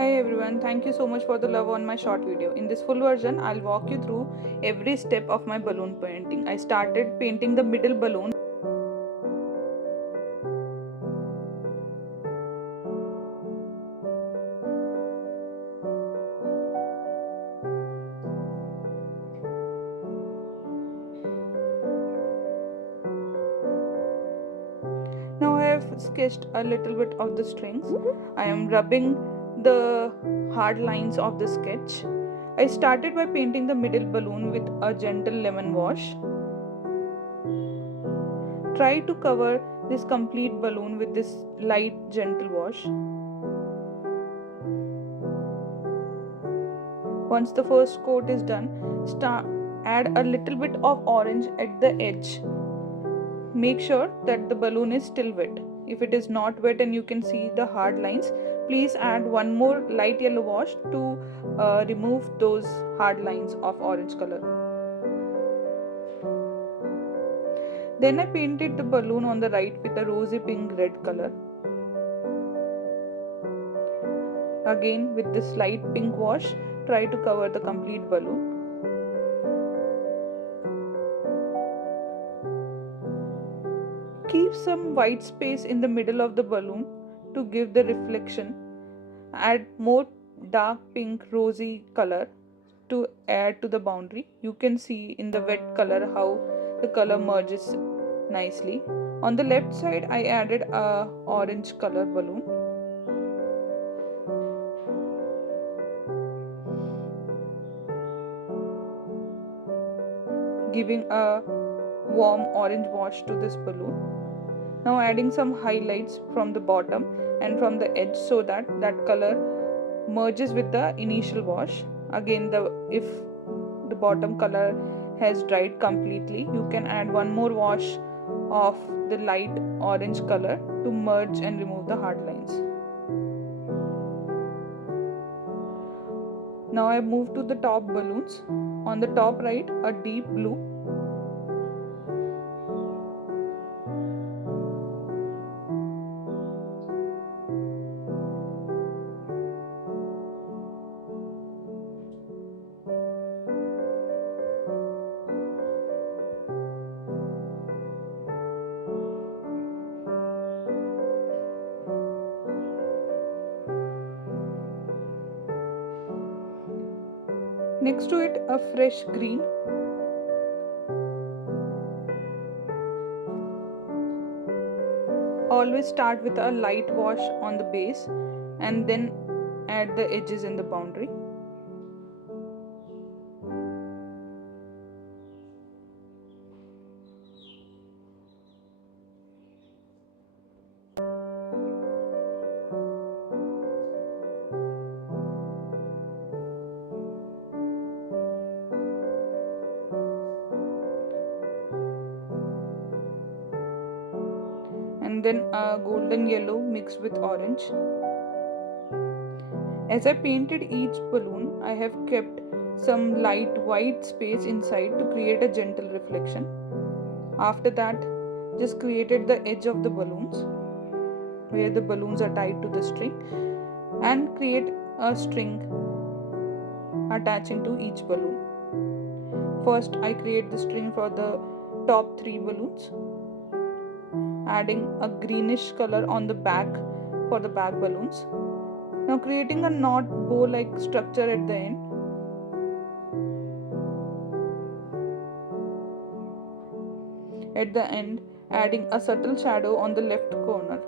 Hi everyone, thank you so much for the love on my short video. In this full version, I'll walk you through every step of my balloon painting. I started painting the middle balloon. Now I have sketched a little bit of the strings. I am rubbing the hard lines of the sketch. I started by painting the middle balloon with a gentle lemon wash. Try to cover this complete balloon with this light gentle wash. Once the first coat is done, add a little bit of orange at the edge. Make sure that the balloon is still wet. If it is not wet and you can see the hard lines, please add one more light yellow wash to remove those hard lines of orange color. Then I painted the balloon on the right with a rosy pink red color. Again with this light pink wash, try to cover the complete balloon. Keep some white space in the middle of the balloon to give the reflection. Add more dark pink rosy color to add to the boundary. You can see in the wet color how the color merges nicely. On the left side I added a orange color balloon. Giving a warm orange wash to this balloon. Now adding some highlights from the bottom and from the edge so that color merges with the initial wash. Again, if the bottom color has dried completely, you can add one more wash of the light orange color to merge and remove the hard lines. Now I move to the top balloons. On the top right, a deep blue. Next to it, a fresh green. Always start with a light wash on the base and then add the edges in the boundary. And then a golden yellow mixed with orange. As I painted each balloon, I have kept some light white space inside to create a gentle reflection. After that, just created the edge of the balloons where the balloons are tied to the string and create a string attaching to each balloon. First, I create the string for the top 3 balloons, adding a greenish color on the back for the back balloons. Now creating a knot bow like structure at the end. At the end, adding a subtle shadow on the left corner.